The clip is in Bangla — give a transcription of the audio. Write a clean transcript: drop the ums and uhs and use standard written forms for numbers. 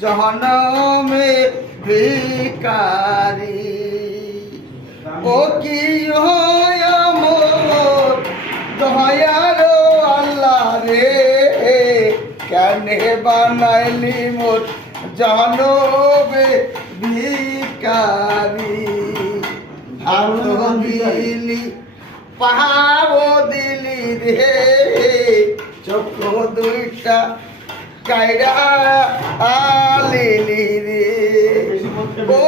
জহনমে ভিকারি ও কি হয় মোর দয়ার আল্লাহ রে কেনে বানাইলি মোর জহনমে ভিকারি হাত দিলি পাহাড় দিলি রে চোখ দুইটা কাইরা আলিলি রে ও